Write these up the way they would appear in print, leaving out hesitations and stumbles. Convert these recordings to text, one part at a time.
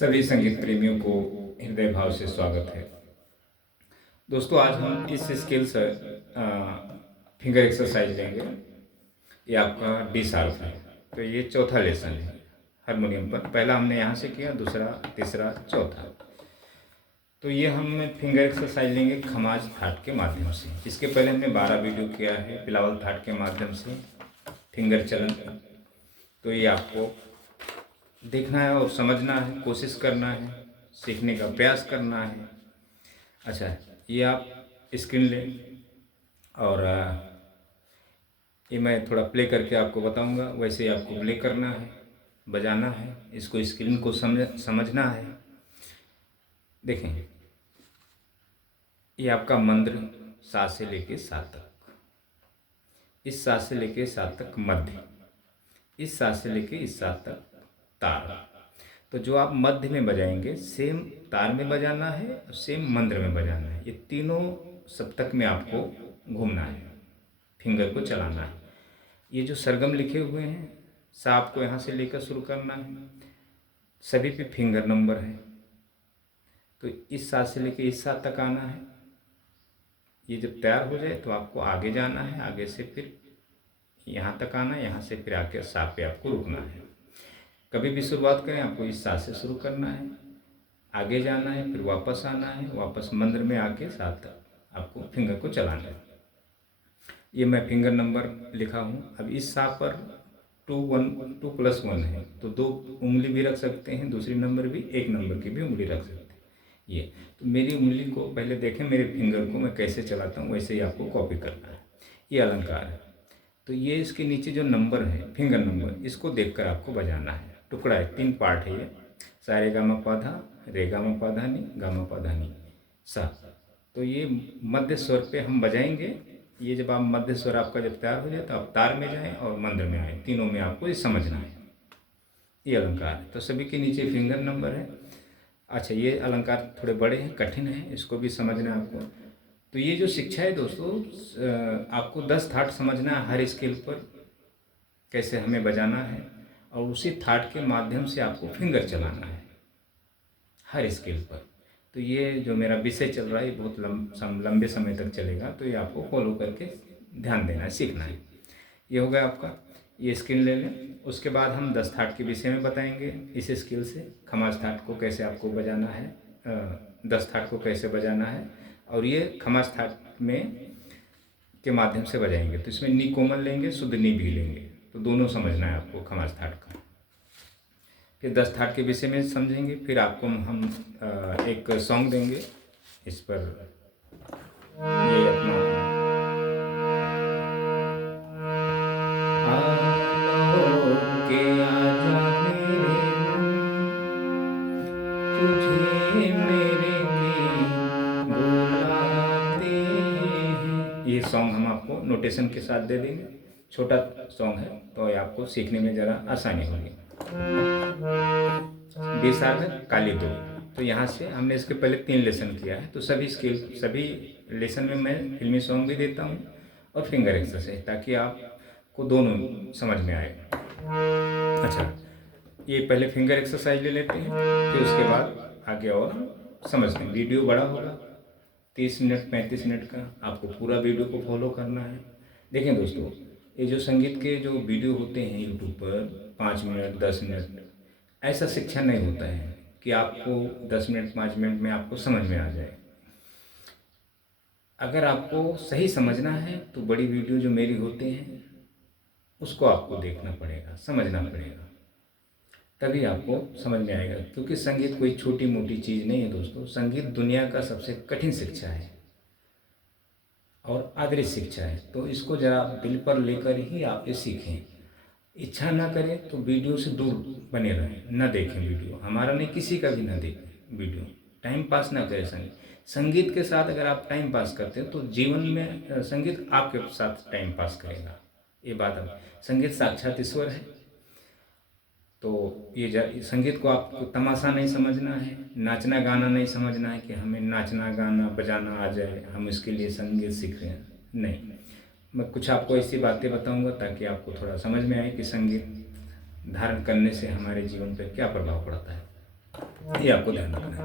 सभी संगीत प्रेमियों को हृदय भाव से स्वागत है। दोस्तों, आज हम इस स्केल से फिंगर एक्सरसाइज लेंगे। ये आपका डी शार्प है, तो ये चौथा लेसन है हारमोनियम पर। पहला हमने यहाँ से किया, दूसरा, तीसरा, चौथा। तो ये हम फिंगर एक्सरसाइज लेंगे खमाज थाट के माध्यम से। इसके पहले हमने 12 वीडियो किया है बिलावल थाट के माध्यम से फिंगर चलन। तो ये आपको देखना है और समझना है, कोशिश करना है, सीखने का प्रयास करना है। अच्छा, ये आप स्क्रीन लें और ये मैं थोड़ा प्ले करके आपको बताऊंगा। वैसे ही आपको प्ले करना है, बजाना है, इसको स्क्रीन को समझना है। देखें, ये आपका मंत्र सा से लेके सा तक, इस सा से लेके सा तक मध्य, इस सा से लेके इस सा तक तार। तो जो आप मध्य में बजाएंगे सेम तार में बजाना है और सेम मंत्र में बजाना है। ये तीनों सप्तक में आपको घूमना है, फिंगर को चलाना है। ये जो सरगम लिखे हुए हैं, सा आपको यहाँ से लेकर शुरू करना है। सभी पे फिंगर नंबर है, तो इस सा से लेकर इस सा तक आना है। ये जब तैयार हो जाए तो आपको आगे जाना है, आगे से फिर यहाँ तक आना है, यहाँ से फिर आके सा पे आपको रुकना है। कभी भी शुरुआत करें आपको इस सा से शुरू करना है, आगे जाना है, फिर वापस आना है, वापस मंत्र में आके सा तक आपको फिंगर को चलाना है। ये मैं फिंगर नंबर लिखा हूँ। अब इस सा पर 2+1 है, तो 2 उंगली भी रख सकते हैं, दूसरी नंबर भी, एक नंबर की भी उंगली रख सकते हैं। ये तो मेरी उंगली को पहले देखें, मेरे फिंगर को मैं कैसे चलाता हूँ वैसे ही आपको कॉपी करना है। ये अलंकार है, तो ये इसके नीचे जो नंबर है, फिंगर नंबर, इसको देखकर आपको बजाना है। टुकड़ा है, 3 पार्ट है ये। सा रे गा मा पा धा, रे गा मा पा धा नी, गा मा पा धा नी, सा। तो ये मध्य स्वर पे हम बजाएंगे। ये जब आप मध्य स्वर आपका जब तैयार हो जाए तो आप तार में जाएं और मंत्र में आए, तीनों में आपको ये समझना है। ये अलंकार है, तो सभी के नीचे फिंगर नंबर है। अच्छा, ये अलंकार थोड़े बड़े हैं, कठिन है, इसको भी समझना है आपको। तो ये जो शिक्षा है दोस्तों, आपको 10 थाट समझना है हर स्केल पर, कैसे हमें बजाना है, और उसी थाट के माध्यम से आपको फिंगर चलाना है हर स्केल पर। तो ये जो मेरा विषय चल रहा है ये बहुत लंबे समय तक चलेगा, तो ये आपको फॉलो करके ध्यान देना है, सीखना है। ये हो गया आपका। ये स्केल ले लें। उसके बाद हम 10 थाट के विषय में बताएंगे इस स्केल से। खमाज थाट को कैसे आपको बजाना है, 10 थाट को कैसे बजाना है, और ये खमाज थाट में के माध्यम से बजाएंगे। तो इसमें नी कोमल लेंगे, शुद्ध नी भी लेंगे, तो दोनों समझना है आपको खमाज थाट का। फिर 10 थाट के विषय में समझेंगे। फिर आपको हम एक सॉन्ग देंगे इस पर। ये अपना के आजा मेरे तुझे मेरे गीत बुलाते हैं, ये सॉन्ग हम आपको नोटेशन के साथ दे देंगे। छोटा सॉन्ग है, तो ये आपको सीखने में ज़रा आसानी होगी। डी शार्प है, काली 2। तो यहाँ से हमने इसके पहले 3 लेसन किया है, तो सभी लेसन में मैं फिल्मी सॉन्ग भी देता हूँ और फिंगर एक्सरसाइज, ताकि आपको दोनों समझ में आए। अच्छा, ये पहले फिंगर एक्सरसाइज ले लेते हैं, फिर उसके बाद आगे और समझते हैं। वीडियो बड़ा होगा, 30 मिनट 35 मिनट का, आपको पूरा वीडियो को फॉलो करना है। देखें दोस्तों, ये जो संगीत के जो वीडियो होते हैं यूट्यूब पर, 5 मिनट 10 मिनट, ऐसा शिक्षा नहीं होता है कि आपको 10 मिनट 5 मिनट में आपको समझ में आ जाए। अगर आपको सही समझना है तो बड़ी वीडियो जो मेरी होते हैं उसको आपको देखना पड़ेगा, समझना पड़ेगा, तभी आपको समझ में आएगा। क्योंकि संगीत कोई छोटी मोटी चीज़ नहीं है दोस्तों। संगीत दुनिया का सबसे कठिन शिक्षा है और आदर्श शिक्षा है। तो इसको ज़रा दिल पर लेकर ही आप ये सीखें। इच्छा ना करें तो वीडियो से दूर बने रहें, न देखें वीडियो, हमारा नहीं, किसी का भी ना देखें वीडियो। टाइम पास ना करें संगीत के साथ। अगर आप टाइम पास करते हैं तो जीवन में संगीत आपके साथ टाइम पास करेगा। ये बात है, संगीत साक्षात ईश्वर है। तो ये संगीत को आपको तमाशा नहीं समझना है, नाचना गाना नहीं समझना है कि हमें नाचना गाना बजाना आ जाए, हम इसके लिए संगीत सीख रहे हैं, नहीं। मैं कुछ आपको ऐसी बातें बताऊंगा ताकि आपको थोड़ा समझ में आए कि संगीत धारण करने से हमारे जीवन पर क्या प्रभाव पड़ता है। ये आपको ध्यान रखना है।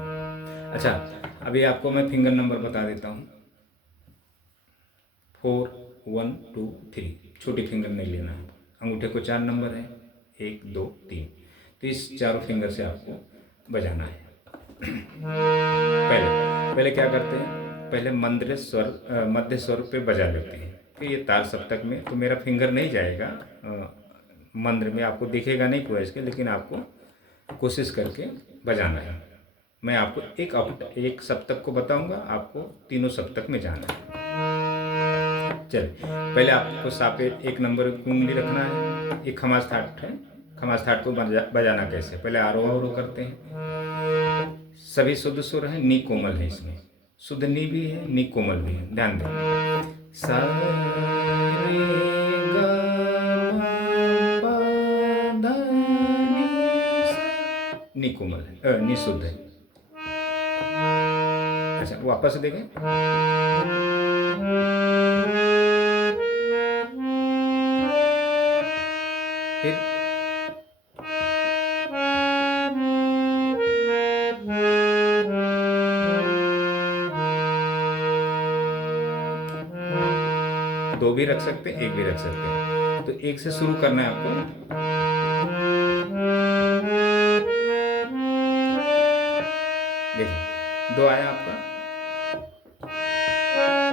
अच्छा, अभी आपको मैं फिंगर नंबर बता देता हूँ। 4 1 2 3, छोटी फिंगर नहीं लेना है। अंगूठे को 4 नंबर है, 1 2 3। तो इस चारों फिंगर से आपको बजाना है। पहले पहले क्या करते हैं, पहले मध्य स्वर पे बजा लेते हैं। फिर ये तार सप्तक में तो मेरा फिंगर नहीं जाएगा मंद्र में, आपको दिखेगा नहीं पूरा इसके, लेकिन आपको कोशिश करके बजाना है। मैं आपको एक सप्तक को बताऊंगा, आपको तीनों सप्तक में जाना है। चलिए, पहले आपको सापे 1 नंबर की उंगली रखना है। ये खमास थाट है। खमास थाट को बजाना कैसे, पहले आरोह अवरोह करते हैं। सभी शुद्ध सुर है, नी कोमल है इसमें, शुद्ध नी भी है, नी कोमल भी है, ध्यान दें। सा रे गा मा पा धा नी सा, नी कोमल है, नी शुद्ध है। अच्छा, वापस देखें। फिर दो भी रख सकते हैं, एक भी रख सकते हैं। तो एक से शुरू करना है आपको। देखिए, दो आया आपका।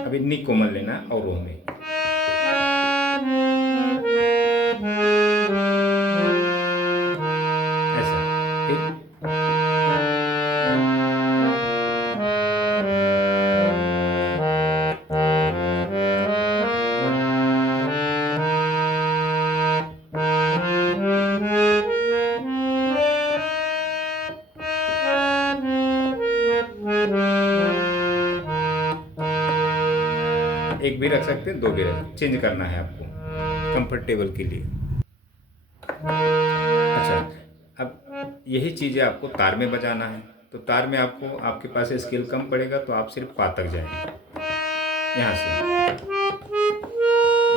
अभी नी कोमल लेना है और में ऐसा। फिर एक भी रख सकते हैं, दो भी रख, चेंज करना है आपको कंफर्टेबल के लिए। अच्छा, अब यही चीज़ें आपको तार में बजाना है। तो तार में आपको, आपके पास स्केल कम पड़ेगा तो आप सिर्फ पा तक जाएंगे, यहाँ से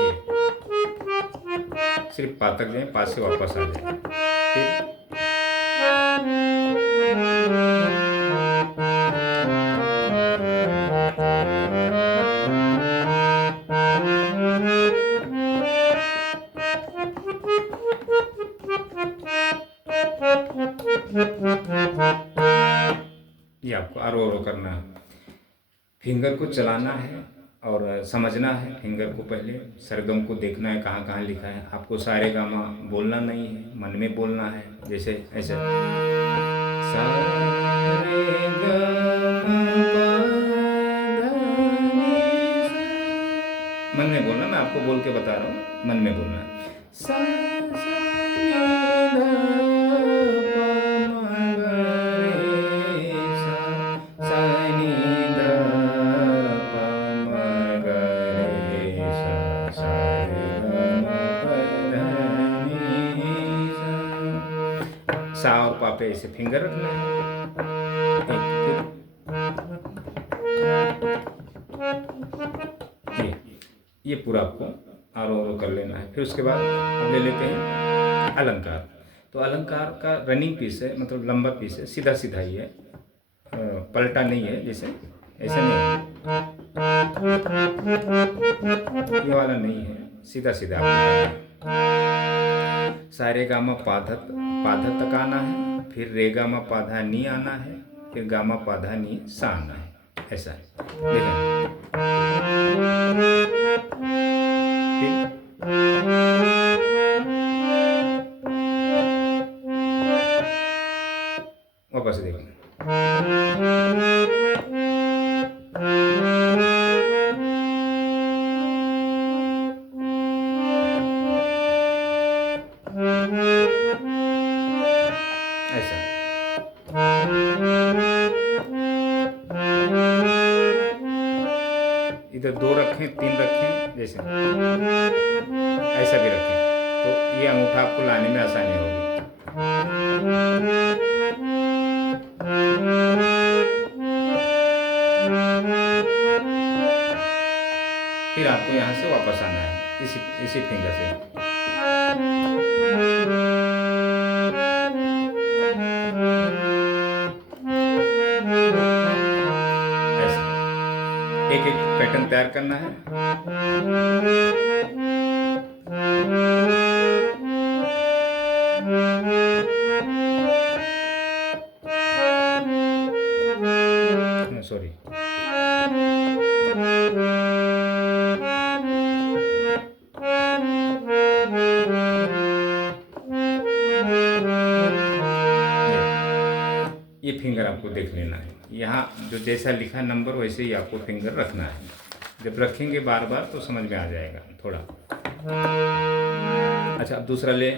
ये सिर्फ पा तक जाएं, पा से वापस आ जाए। फिर ये आपको आरोह अवरोह करना है। फिंगर को चलाना है और समझना है। फिंगर को पहले सरगम को देखना है कहाँ कहाँ लिखा है। आपको सारे गामा बोलना नहीं है, मन में बोलना है। जैसे ऐसे सा रे गा मा पा धा नी सा। मन में बोलना, मैं आपको बोल के बता रहा हूँ, मन में बोलना है। सा सा नी धा पा मा गा रे सा, सा नी धा पा मा गा रे सा, सा रे गा मा पा धा नी सा। सा और पा पे ऐसे फिंगर रखना है। ये पूरा आपको आरोह अवरोह कर लेना है। फिर उसके बाद अब ले लेते हैं अलंकार। तो अलंकार का रनिंग पीस है, मतलब लंबा पीस है, सीधा सीधा ही है, पलटा नहीं है। जैसे ऐसा नहीं है, ये वाला नहीं है, सीधा सीधा आपको सारे गामा पाधत तक आना है। फिर रे गामा पाधा नी आना है। फिर गामा पाधा नी सा आना है। ऐसा है, देखें। वापस देखें। ऐसा इधर 2 रखें, 3 रखें, जैसे ऐसा भी रखें, तो ये अंगूठा आपको लाने में आसानी होगी। फिर आपको यहाँ से वापस आना है इसी फिंगर से। पैटर्न तैयार करना है। सॉरी, ये फिंगर आपको देख लेना है। यहाँ जो जैसा लिखा नंबर वैसे ही आपको फिंगर रखना है। जब रखेंगे बार बार तो समझ में आ जाएगा थोड़ा। अच्छा, अब दूसरा ले,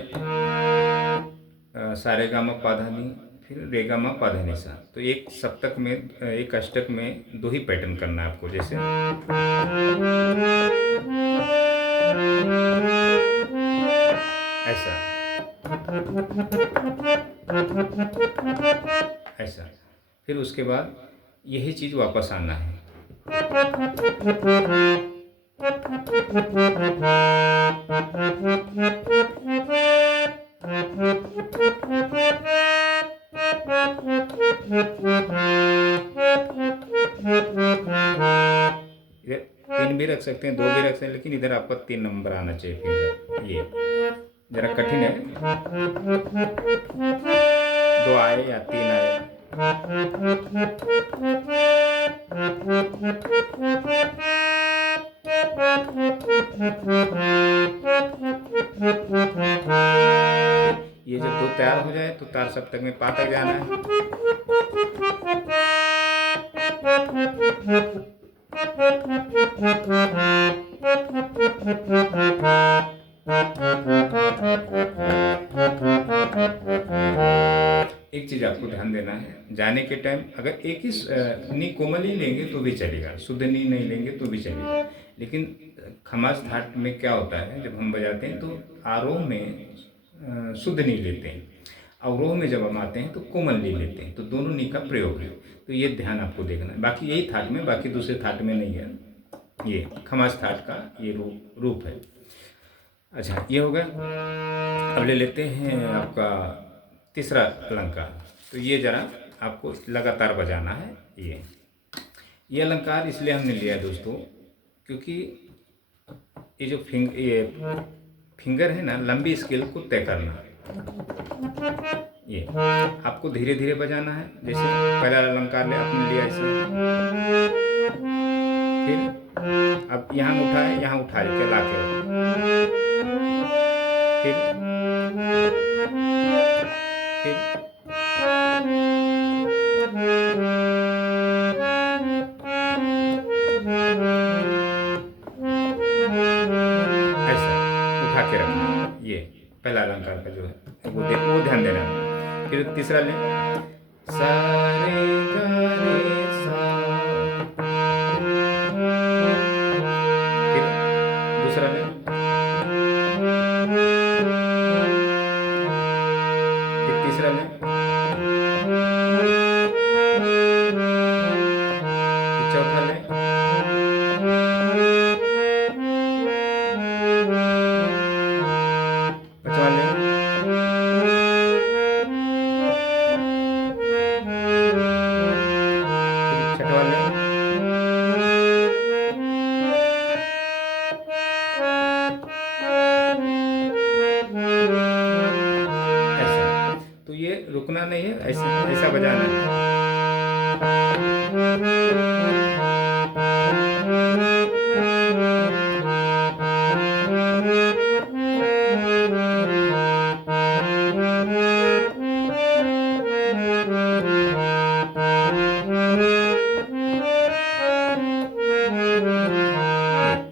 सारे गामा पा धा नी, फिर रे गामा पा धा नी सा। तो एक सप्तक में, एक अष्टक में दो ही पैटर्न करना है आपको। जैसे ऐसा, ऐसा, फिर उसके बाद यही चीज़ वापस आना है। इधर 3 भी रख सकते हैं, 2 भी रख सकते हैं, लेकिन इधर आपका 3 नंबर आना चाहिए फिंगर। ये ज़रा कठिन है, 2 आए या 3 आए। ये जब 2 तैयार हो जाए तो तार सप्तक में पा तक जाना है। एक चीज़ आपको ध्यान देना है, जाने के टाइम अगर एक ही नी कोमल ही लेंगे तो भी चलेगा, शुद्ध नी नहीं लेंगे तो भी चलेगा। लेकिन खमास थाट में क्या होता है, जब हम बजाते हैं तो आरोह में शुद्ध नी लेते हैं, अवरोह में जब हम आते हैं तो कोमल नी लेते हैं। तो दोनों नी का प्रयोग है, तो ये ध्यान आपको देखना है। बाकी यही थाट में, बाकी दूसरे थाट में नहीं है। ये खमास थाट का ये रूप है। अच्छा, ये हो गया। अब ले लेते हैं आपका तीसरा अलंकार। तो ये ज़रा आपको लगातार बजाना है। ये अलंकार इसलिए हमने लिया है दोस्तों, क्योंकि ये जो फिंगर है ना, लंबी स्केल को तय करना। ये आपको धीरे धीरे बजाना है। जैसे पहला अलंकार ले आपने लिया इसे, फिर अब यहाँ उठाए, यहाँ उठा के ला के, फिर ऐसा उठा के रखना। ये पहला अलंकार का जो है वो ध्यान देना है। फिर तीसरा ले, सा रे गा रे सा। फिर दूसरा ले, फिर तीसरा ले, फिर चौथा ले, पांचवा ले, फिर छठवा ले, ऐसा। तो ये रुकना नहीं है, ऐसा बजाना है।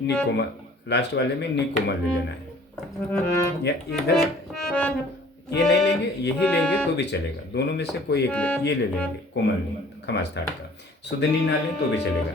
नी कोमल, लास्ट वाले में नी कोमल ले लेना है। या इधर ये नहीं लेंगे, यही लेंगे तो भी चलेगा। दोनों में से कोई एक ये ले लेंगे, कोमल नी खमास थाट का। शुद्ध नी ना लें तो भी चलेगा।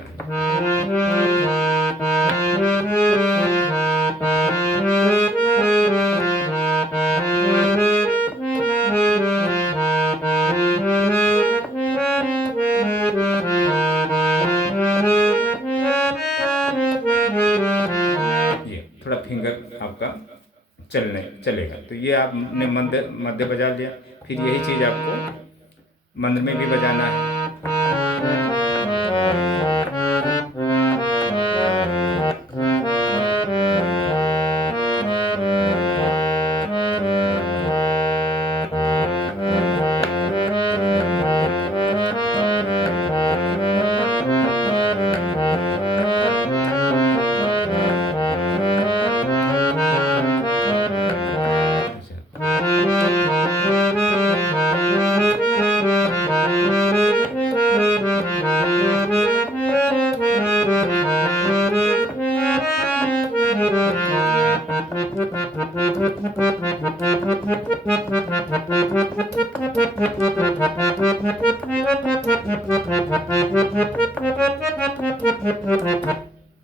ये थोड़ा फिंगर आपका चलेगा। तो ये आपने मध्य बजा लिया। फिर यही चीज़ आपको मंद में भी बजाना है।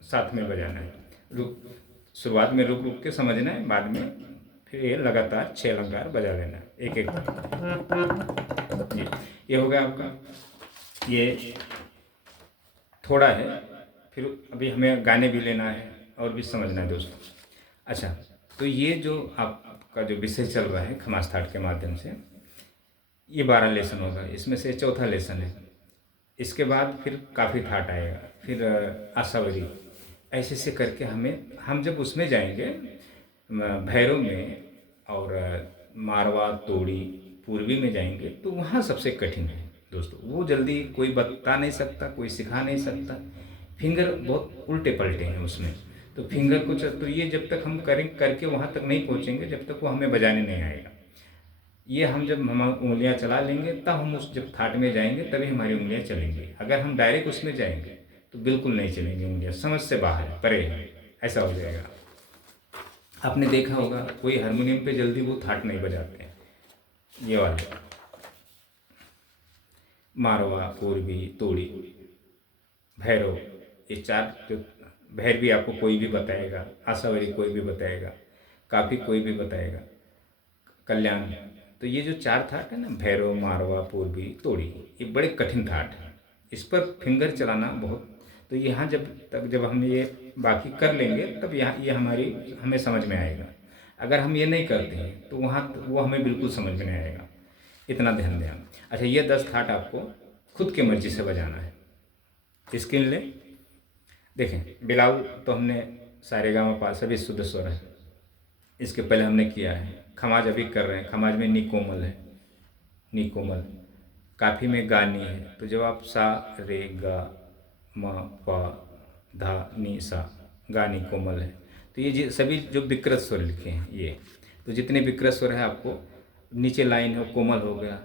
साथ में बजाना है। रुक शुरुआत में रुक रुक के समझना है, बाद में फिर ये लगातार 6 अलंकार बजा लेना है एक एक करके। ये हो गया आपका। ये थोड़ा है, फिर अभी हमें गाने भी लेना है और भी समझना है दोस्तों। अच्छा, तो ये जो आपका जो विषय चल रहा है खमास थाट के माध्यम से, ये 12 लेसन होगा, इसमें से चौथा लेसन है। इसके बाद फिर काफ़ी ठाट आएगा, फिर आशावरी, ऐसे से करके हम जब उसमें जाएंगे भैरव में और मारवा तोड़ी पूर्वी में जाएंगे, तो वहाँ सबसे कठिन है दोस्तों। वो जल्दी कोई बता नहीं सकता, कोई सिखा नहीं सकता। फिंगर बहुत उल्टे पलटे हैं उसमें, तो फिंगर को तो ये जब तक हम करके वहाँ तक नहीं पहुँचेंगे, जब तक वो हमें बजाने नहीं आएगा। ये जब हम उंगलियां चला लेंगे, तब हम उस जब थाट में जाएंगे तभी हमारी उंगलियां चलेंगी। अगर हम डायरेक्ट उसमें जाएंगे तो बिल्कुल नहीं चलेंगी उंगलियां, समझ से बाहर परे है, ऐसा हो जाएगा। आपने देखा होगा कोई हारमोनियम पे जल्दी वो थाट नहीं बजाते हैं। ये वाले मारवा, पूर्वी, तोड़ी, भैरव, ये 4 जो भैरवी आपको कोई भी बताएगा, आशावरी कोई भी बताएगा, काफ़ी कोई भी बताएगा, कल्याण। तो ये जो 4 थाट है ना, भैरव, मारवा, पूर्वी, तोड़ी, ये बड़े कठिन थाट हैं। इस पर फिंगर चलाना बहुत, तो यहाँ जब हम ये बाकी कर लेंगे तब यहाँ ये हमें समझ में आएगा। अगर हम ये नहीं करते हैं तो वहाँ वो हमें बिल्कुल समझ में नहीं आएगा। इतना ध्यान दें। अच्छा, ये 10 थाट आपको खुद की मर्जी से बजाना है। स्किल ले देखें, बिलावल तो हमने सारे गाँव पा सभी शुद्ध स्वर है, इसके पहले हमने किया है। खमाज अभी कर रहे हैं, खमाज में नी कोमल है, नी कोमल। काफ़ी में गा नी है, तो जब आप सा रे गा म प धा नी सा, गा नी कोमल है। तो ये सभी जो विकृत स्वर लिखे हैं, ये तो जितने विकृत स्वर है आपको, नीचे लाइन है कोमल हो गया,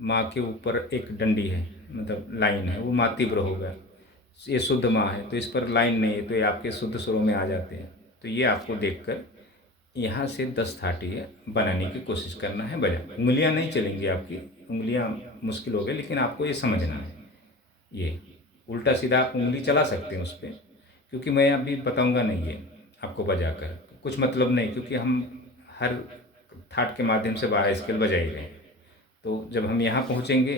माँ के ऊपर एक डंडी है, मतलब लाइन है, वो माँ तीव्र हो गया। ये शुद्ध माँ है तो इस पर लाइन नहीं है, तो ये आपके शुद्ध स्वरों में आ जाते हैं। तो ये आपको देखकर यहाँ से 10 थाटियाँ बनाने की कोशिश करना है। बजा उंगलियाँ नहीं चलेंगी आपकी, उंगलियाँ मुश्किल हो गई, लेकिन आपको ये समझना है। ये उल्टा सीधा आप उंगली चला सकते हैं उस पर, क्योंकि मैं अभी बताऊंगा नहीं ये आपको बजाकर, कुछ मतलब नहीं, क्योंकि हम हर थाट के माध्यम से 12 स्केल बजा ही रहे हैं। तो जब हम यहाँ पहुँचेंगे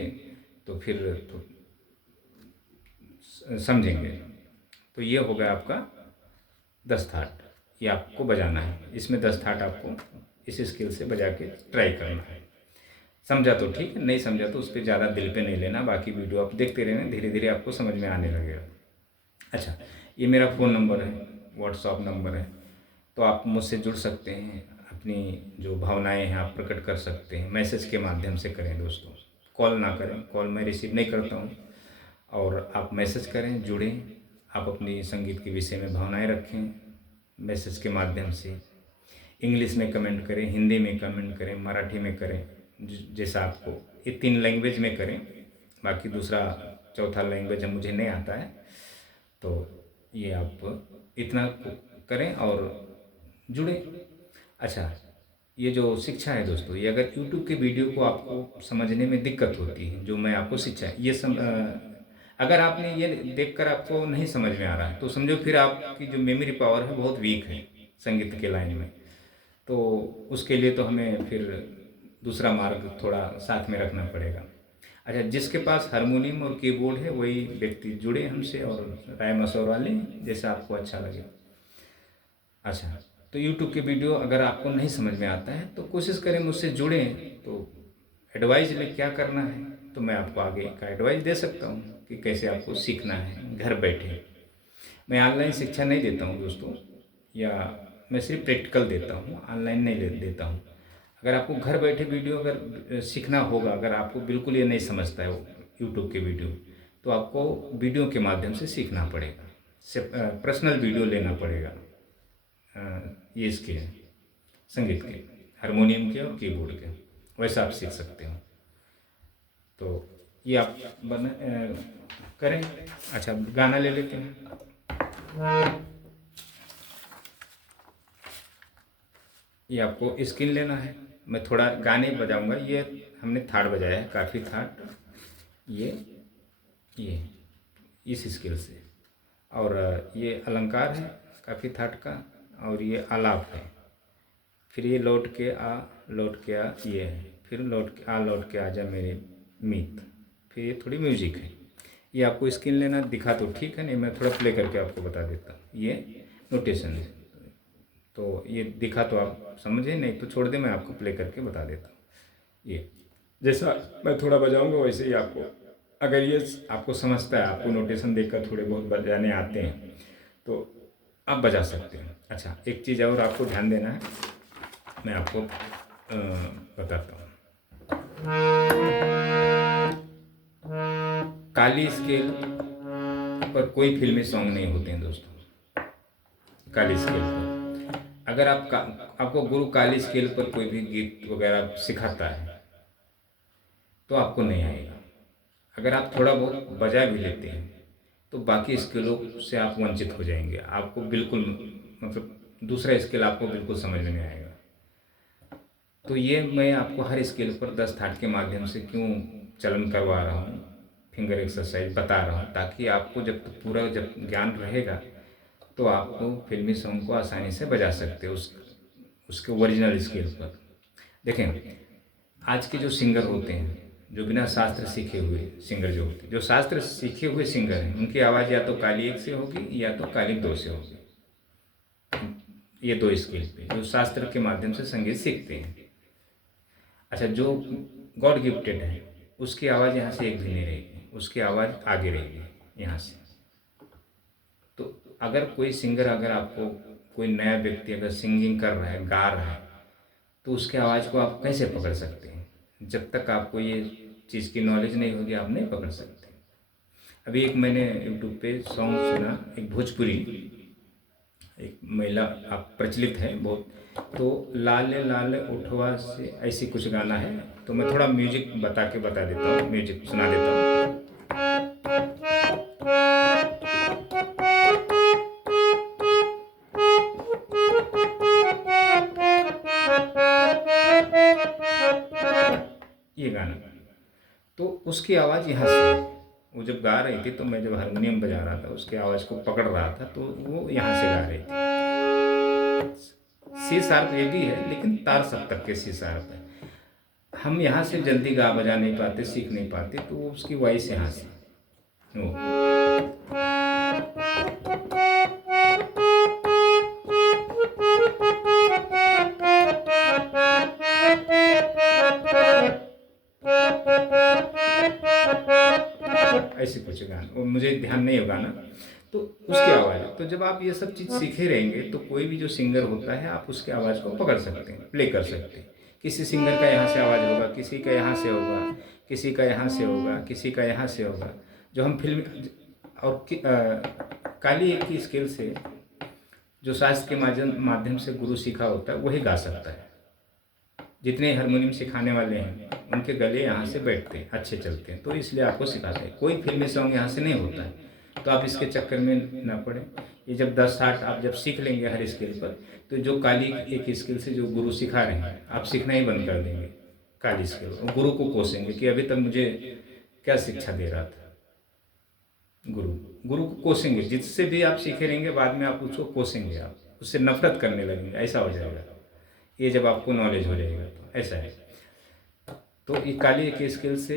तो फिर तो समझेंगे। तो ये हो गया आपका 10 थाट, ये आपको बजाना है। इसमें 10 थाट आपको इस स्केल से बजा के ट्राई करना है। समझा तो ठीक है, नहीं समझा तो उस पर ज़्यादा दिल पे नहीं लेना, बाकी वीडियो आप देखते रहना, धीरे धीरे आपको समझ में आने लगेगा। अच्छा, ये मेरा फ़ोन नंबर है, व्हाट्सअप नंबर है, तो आप मुझसे जुड़ सकते हैं। अपनी जो भावनाएं हैं आप प्रकट कर सकते हैं, मैसेज के माध्यम से करें दोस्तों, कॉल ना करें, कॉल मैं रिसीव नहीं करता हूँ। और आप मैसेज करें, जुड़ें, आप अपनी संगीत के विषय में भावनाएं रखें मैसेज के माध्यम से। इंग्लिश में कमेंट करें, हिंदी में कमेंट करें, मराठी में करें, जैसा आपको, ये 3 लैंग्वेज में करें। बाकी दूसरा चौथा लैंग्वेज मुझे नहीं आता है, तो ये आप इतना करें और जुड़ें। अच्छा, ये जो शिक्षा है दोस्तों, ये अगर YouTube के वीडियो को आपको समझने में दिक्कत होती है, जो मैं आपको शिक्षा ये अगर आपने ये देखकर आपको नहीं समझ में आ रहा है, तो समझो फिर आपकी जो मेमोरी पावर है बहुत वीक है संगीत के लाइन में। तो उसके लिए तो हमें फिर दूसरा मार्ग थोड़ा साथ में रखना पड़ेगा। अच्छा, जिसके पास हारमोनियम और कीबोर्ड है वही व्यक्ति जुड़े हमसे और राय मशवरा लें, जैसा आपको अच्छा लगे। अच्छा, तो YouTube के वीडियो अगर आपको नहीं समझ में आता है तो कोशिश करें मुझसे जुड़ें, तो एडवाइस लें क्या करना है, तो मैं आपको आगे का एडवाइस दे सकता हूँ कि कैसे आपको सीखना है घर बैठे। मैं ऑनलाइन शिक्षा नहीं देता हूँ दोस्तों, या मैं सिर्फ प्रैक्टिकल देता हूँ, ऑनलाइन नहीं देता हूँ। अगर आपको घर बैठे वीडियो अगर सीखना होगा, अगर आपको बिल्कुल ये नहीं समझता है यूट्यूब के वीडियो, तो आपको वीडियो के माध्यम से सीखना पड़ेगा, पर्सनल वीडियो लेना पड़ेगा। ये इसके संगीत के, हारमोनियम के और कीबोर्ड के, वैसा आप सीख सकते हो। तो ये आप करें। अच्छा, गाना ले लेते हैं। ये आपको स्केल लेना है। मैं थोड़ा गाने बजाऊंगा। ये हमने थाट बजाया है, काफ़ी थाट। ये ये इस स्केल से। और ये अलंकार है काफ़ी थाट का। और ये आलाप है। फिर ये लौट के आ, लौट के आ, ये है। फिर लौट के आ, लौट के आ जा मेरे मीत। फिर ये थोड़ी म्यूजिक है। ये आपको स्केल लेना दिखा तो ठीक है, नहीं मैं थोड़ा प्ले करके आपको बता देता हूँ। ये नोटेशन है, तो ये दिखा तो आप समझे, नहीं तो छोड़ दे, मैं आपको प्ले करके बता देता हूँ। ये जैसा मैं थोड़ा बजाऊंगा वैसे ही आपको, अगर ये आपको समझता है, आपको नोटेशन देखकर थोड़े बहुत बजाने आते हैं, तो आप बजा सकते हैं। अच्छा, एक चीज़ और आपको ध्यान देना है, मैं आपको बताता हूँ। काली स्केल पर कोई फिल्मी सॉन्ग नहीं होते हैं दोस्तों। काली स्केल पर अगर आपको गुरु काली स्केल पर कोई भी गीत वगैरह सिखाता है तो आपको नहीं आएगा। अगर आप थोड़ा बहुत बजा भी लेते हैं तो बाकी स्केलों से आप वंचित हो जाएंगे। आपको बिल्कुल, मतलब दूसरा स्केल आपको बिल्कुल समझ में नहीं आएगा। तो ये मैं आपको हर स्केल पर 10 थाट के माध्यम से क्यों चलन करवा रहा हूँ, फिंगर एक्सरसाइज बता रहा हूँ, ताकि आपको जब तक पूरा जब ज्ञान रहेगा तो आपको फिल्मी सॉन्ग को आसानी से बजा सकते हो उसके ओरिजिनल स्केल पर। देखें, आज के जो सिंगर होते हैं, जो बिना शास्त्र सीखे हुए सिंगर जो होते हैं, जो शास्त्र सीखे हुए सिंगर हैं, उनकी आवाज़ या तो काली एक से होगी या तो काली दो से होगी। ये दो स्केल पे जो शास्त्र के माध्यम से संगीत सीखते हैं। अच्छा, जो गॉड गिफ्टेड है उसकी आवाज़ यहाँ से एक भी नहीं रहेगी, उसकी आवाज़ आगे रहेगी यहाँ से। तो अगर कोई सिंगर, अगर आपको कोई नया व्यक्ति अगर सिंगिंग कर रहा है, गा रहा है, तो उसके आवाज़ को आप कैसे पकड़ सकते हैं? जब तक आपको ये चीज़ की नॉलेज नहीं होगी आप नहीं पकड़ सकते। अभी एक मैंने यूट्यूब पे सॉन्ग सुना, एक भोजपुरी, एक महिला आप प्रचलित है बहुत, तो लाल लाल उठवा से ऐसी कुछ गाना है। तो मैं थोड़ा म्यूजिक बता देता हूँ, म्यूजिक सुना देता हूँ। ये गाना, तो उसकी आवाज़ यहाँ से है। वो जब गा रही थी तो मैं जब हारमोनियम बजा रहा था उसकी आवाज़ को पकड़ रहा था, तो वो यहाँ से गा रही थी। सी शार्प ये भी है लेकिन तार सप्तक के सी शार्प है। हम यहाँ से जल्दी गा बजा नहीं पाते, सीख नहीं पाते, तो वो उसकी वॉइस यहाँ से वो। ऐसे कुछ गाना, वो मुझे ध्यान नहीं होगा ना, तो उसकी आवाज़ है। तो जब आप ये सब चीज़ सीखे रहेंगे तो कोई भी जो सिंगर होता है आप उसकी आवाज़ को पकड़ सकते हैं, प्ले कर सकते हैं। किसी सिंगर का यहाँ से आवाज़ होगा, किसी का यहाँ से होगा, किसी का यहाँ से होगा, किसी का यहाँ से होगा। जो हम फिल्म और काली एक की स्केल से जो शास्त्र के माध्यम से गुरु सीखा होता है वही गा सकता है। जितने हारमोनियम सिखाने वाले हैं उनके गले यहाँ से बैठते हैं, अच्छे चलते हैं, तो इसलिए आपको सिखाते हैं। कोई फिल्मी सॉन्ग यहाँ से नहीं होता है, तो आप इसके चक्कर में ना पड़े। ये जब 10 आठ आप जब सीख लेंगे हर स्केल पर, तो जो काली एक स्केल से जो गुरु सिखा रहे हैं आप सीखना ही बंद कर देंगे काली स्केल, और गुरु को कोसेंगे कि अभी तक मुझे क्या शिक्षा दे रहा था। गुरु गुरु को कोसेंगे, जिससे भी आप सीखे रहेंगे बाद में आप उसको कोसेंगे, आप उससे नफरत करने लगेंगे, ऐसा हो जाएगा। ये जब आपको नॉलेज हो जाएगा तो ऐसा है। तो ये काली के स्केल से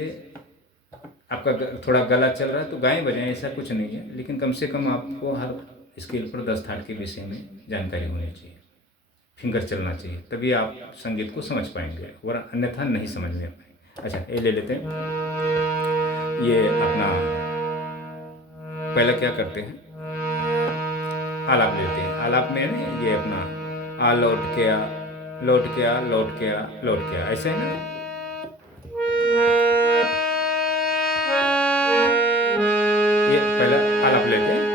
आपका थोड़ा गला चल रहा है तो गाएं बजाएं, ऐसा कुछ नहीं है, लेकिन कम से कम आपको हर स्केल पर 10 थाट के विषय में जानकारी होनी चाहिए, फिंगर चलना चाहिए, तभी आप संगीत को समझ पाएंगे, और अन्यथा नहीं समझ में पाएंगे। अच्छा, ये ले लेते हैं। ये अपना पहले क्या करते हैं, आलाप लेते हैं। आलाप में ना ये अपना आ लौट के आ, लौट के आ, लौट के आ, लौट के आ, ऐसे है ना। ये पहला आलाप लेते हैं।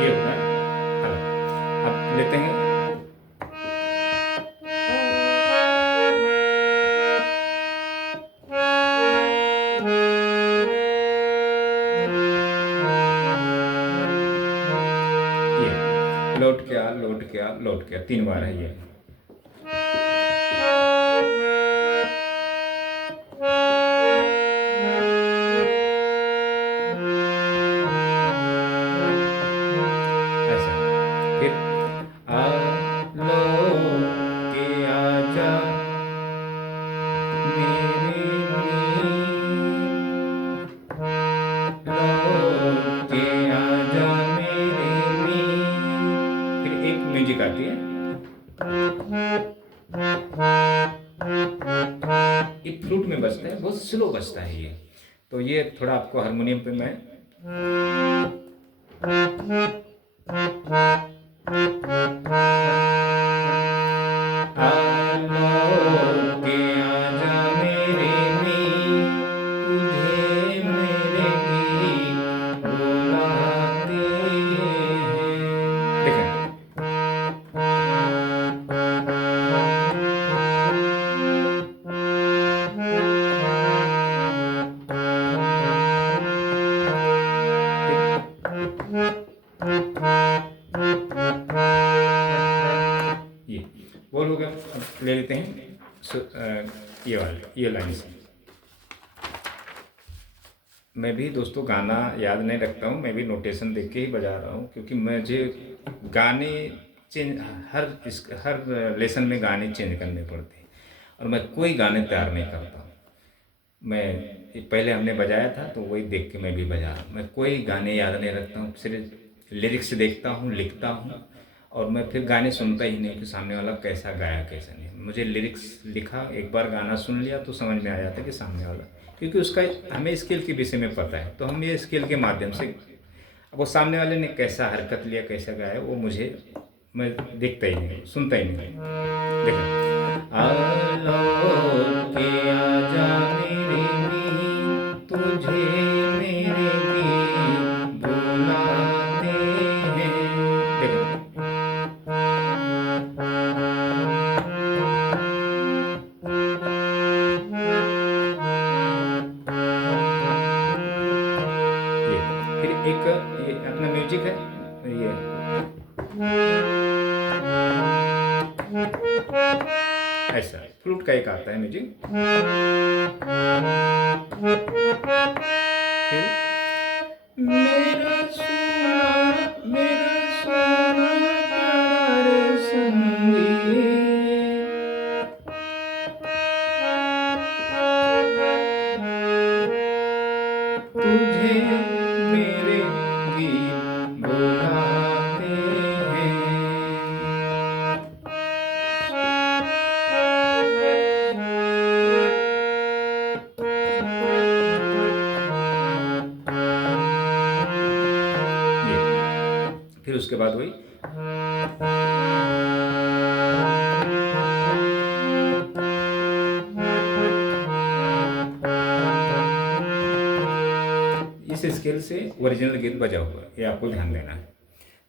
ये होगा आलाप। अब लेते हैं लौट के आ, लौट के आ, लौट के आ, 3 बार है ये। ऐसा। फिर आ लौट के आजा मेरे लौट के आजा मेरे फिर एक म्यूजिक आती है, ये फ्लूट में बजता है, बहुत स्लो बजता है ये। तो ये थोड़ा आपको हारमोनियम पे मैं आ लौट के आजा मेरे तुझे मेरे गीत बुलाते हैं। देखें, ये बोल हो गया। अब ले लेते हैं ये वाले, ये लाइन से। मैं भी दोस्तों गाना याद नहीं रखता हूँ, मैं भी नोटेशन देख के ही बजा रहा हूँ, क्योंकि मुझे गाने चेंज हर लेसन में गाने चेंज करने पड़ते हैं, और मैं कोई गाने तैयार नहीं करता हूँ। मैं पहले हमने बजाया था तो वही देख के मैं भी बजा रहा हूँ। मैं कोई गाने याद नहीं रखता हूँ, सिर्फ लिरिक्स देखता हूँ, लिखता हूँ, और मैं फिर गाने सुनता ही नहीं कि सामने वाला कैसा गाया कैसा नहीं। मुझे लिरिक्स लिखा, एक बार गाना सुन लिया तो समझ में आ जाता है कि सामने वाला, क्योंकि उसका हमें स्केल के विषय में पता है, तो हम ये स्केल के माध्यम से, अब वो सामने वाले ने कैसा हरकत लिया, कैसा गाया, वो मुझे, मैं देखता ही नहीं, सुनता ही नहीं। देखो, आ लौट के आजा मेरे तुझे मेरे गीत बुलाते हैं। देखो, ये फिर एक ये अपना म्यूजिक है, ये ऐसा फ्लूट का एक आता है म्यूजिक। फिर मेरा सोना प्यारे संगी, तुझे मेरे गीत बुलाते हैं। ये फिर उसके बाद वही इस स्केल से ओरिजिनल गीत बजा हुआ है, ये आपको ध्यान देना है,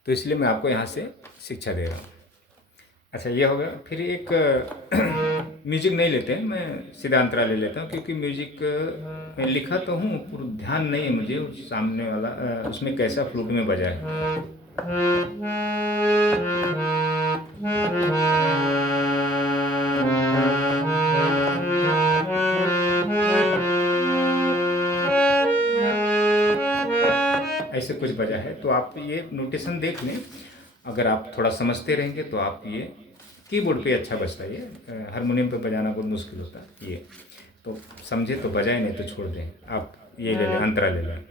तो इसलिए मैं आपको यहाँ से शिक्षा दे रहा हूँ। अच्छा, ये हो गया। फिर एक म्यूजिक नहीं लेते हैं, मैं सीधा अंतरा ले लेता हूँ, क्योंकि म्यूजिक मैं लिखा तो हूँ, पूरा ध्यान नहीं है मुझे सामने वाला उसमें कैसा फ्लूट में बजा है। ऐसे कुछ बजा है, तो आप ये नोटेशन देख लें। अगर आप थोड़ा समझते रहेंगे तो आप ये कीबोर्ड पे अच्छा बजता है, ये हारमोनियम पे बजाना बहुत मुश्किल होता है। ये तो समझे तो बजाए, नहीं तो छोड़ दें। आप ये ले लें, अंतरा ले लें।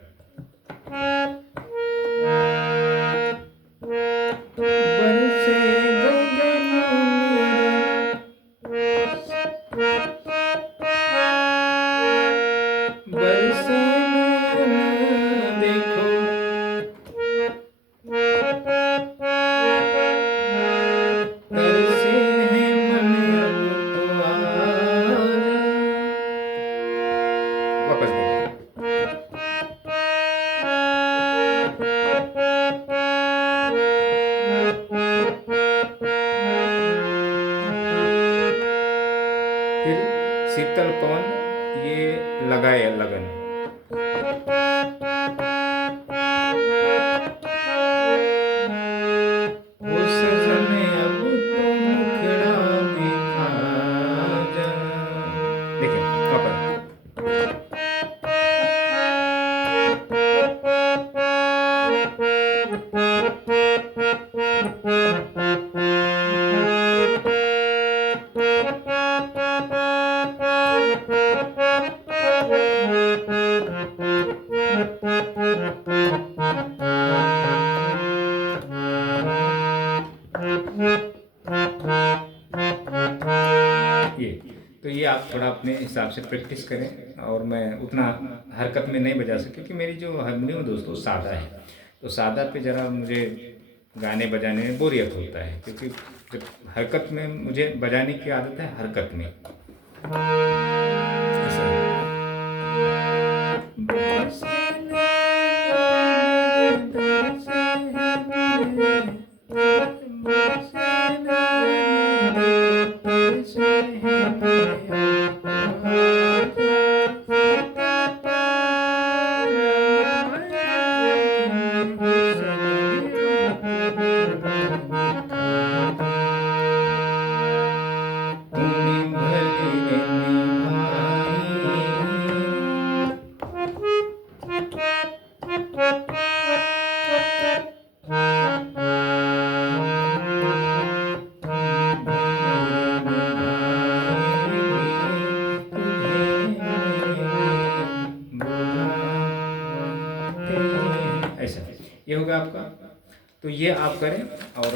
बरसे गगन बरसे देखो, तरसे हैं मन अब तो आजा। वापस देखो, फिर शीतल पवन, ये लगाए लगन, हो ये तो ये आप थोड़ा अपने हिसाब से प्रैक्टिस करें, और मैं उतना हरकत में नहीं बजा सकता क्योंकि मेरी जो हारमोनियम दोस्तों सादा है, तो सादा पे ज़रा मुझे गाने बजाने में बोरियत होता है, क्योंकि जब हरकत में मुझे बजाने की आदत है, हरकत में ऐसा तूने भले ऐसा ये होगा आपका। तो ये आप करें, और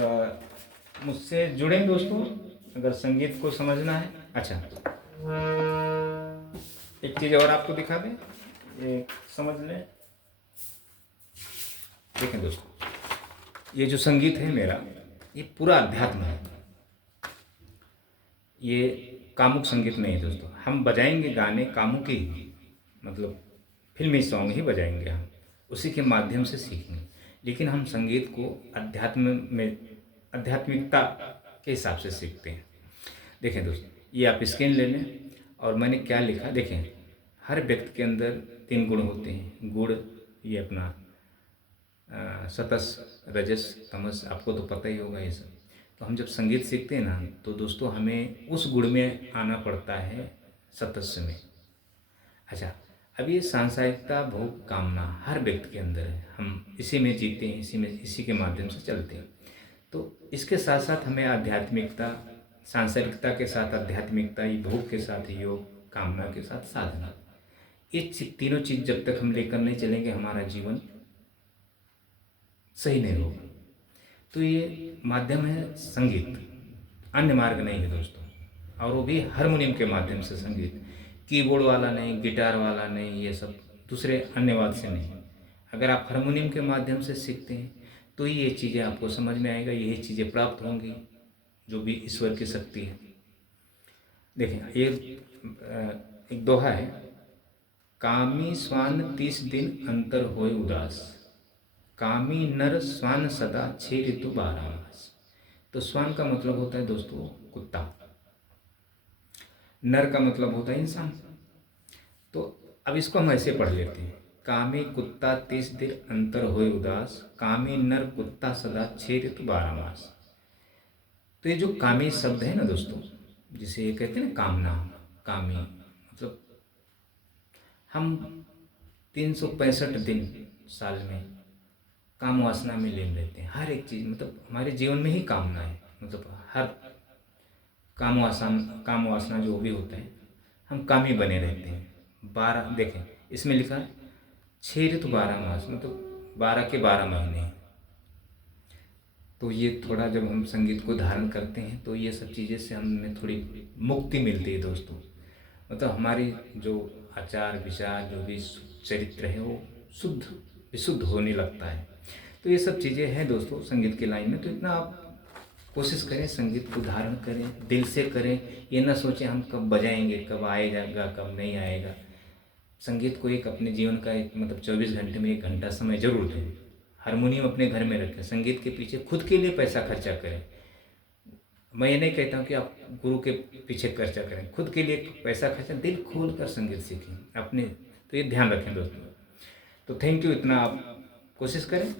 मुझसे जुड़ें दोस्तों अगर संगीत को समझना है। अच्छा, एक चीज़ और आपको दिखा दें, ये समझ लें। देखें दोस्तों, ये जो संगीत है मेरा, ये पूरा अध्यात्म है। ये कामुक संगीत नहीं है दोस्तों। हम बजाएंगे गाने कामुक ही, मतलब फिल्मी सॉन्ग ही बजाएंगे, हम उसी के माध्यम से सीखेंगे। लेकिन हम संगीत को अध्यात्म में, आध्यात्मिकता के हिसाब से सीखते हैं। देखें दोस्तों, ये आप स्क्रीन ले लें, और मैंने क्या लिखा देखें। हर व्यक्ति के अंदर 3 गुण होते हैं। गुण ये अपना सतस, रजस, तमस, आपको तो पता ही होगा ये सब। तो हम जब संगीत सीखते हैं ना, तो दोस्तों हमें उस गुण में आना पड़ता है, सतस्य में। अच्छा, अब ये सांसारिकता, भोग, कामना हर व्यक्ति के अंदर है। हम इसी में जीते हैं, इसी के माध्यम से चलते हैं। तो इसके साथ साथ हमें आध्यात्मिकता, सांसारिकता के साथ आध्यात्मिकता, ये भोग के साथ योग, कामना के साथ साधना, ये तीनों चीज़ जब तक हम लेकर नहीं चलेंगे, हमारा जीवन सही नहीं होगा। तो ये माध्यम है संगीत, अन्य मार्ग नहीं है दोस्तों। और वो भी हारमोनियम के माध्यम से संगीत, कीबोर्ड वाला नहीं, गिटार वाला नहीं, ये सब दूसरे अन्य वाद्य से नहीं। अगर आप हारमोनियम के माध्यम से सीखते हैं तो ये चीज़ें आपको समझ में आएगा, यही चीज़ें प्राप्त होंगी जो भी ईश्वर की शक्ति है। देखें, ये एक दोहा है, कामी स्वान 30 दिन अंतर होए उदास, कामी नर स्वान सदा 6 ऋतु 12 मास। तो स्वान का मतलब होता है दोस्तों कुत्ता, नर का मतलब होता है इंसान। तो अब इसको हम ऐसे पढ़ लेते हैं, कामी कुत्ता 30 दिन अंतर होए उदास, कामी नर कुत्ता सदा 6 ऋतु 12 मास। तो ये जो कामी शब्द है ना दोस्तों, जिसे ये कहते हैं ना कामना, कामी मतलब हम 365 दिन साल में काम वासना में लीन रहते हैं। हर एक चीज़, मतलब हमारे जीवन में ही कामना है, मतलब हर काम वासना जो भी होता है, हम कामी बने रहते हैं। 12 देखें, इसमें लिखा है 6 ऋतु 12 मास, मतलब 12 के 12 महीने। तो ये थोड़ा जब हम संगीत को धारण करते हैं तो ये सब चीज़ें से हमें थोड़ी मुक्ति मिलती है दोस्तों। मतलब हमारी जो आचार विचार, जो भी चरित्र है, वो शुद्ध विशुद्ध होने लगता है। तो ये सब चीज़ें हैं दोस्तों संगीत की लाइन में। तो इतना आप कोशिश करें, संगीत को धारण करें, दिल से करें। ये ना सोचें हम कब बजाएंगे, कब आएगा, कब नहीं आएगा। संगीत को एक अपने जीवन का एक मतलब 24 घंटे में 1 घंटा समय जरूर दें। हारमोनियम अपने घर में रखें, संगीत के पीछे खुद के लिए पैसा खर्चा करें। मैं ये नहीं कहता हूँ कि आप गुरु के पीछे खर्चा करें, खुद के लिए पैसा खर्चा, दिल खोल कर संगीत सीखें अपने। तो ये ध्यान रखें दोस्तों। तो थैंक यू, इतना आप कोशिश करें।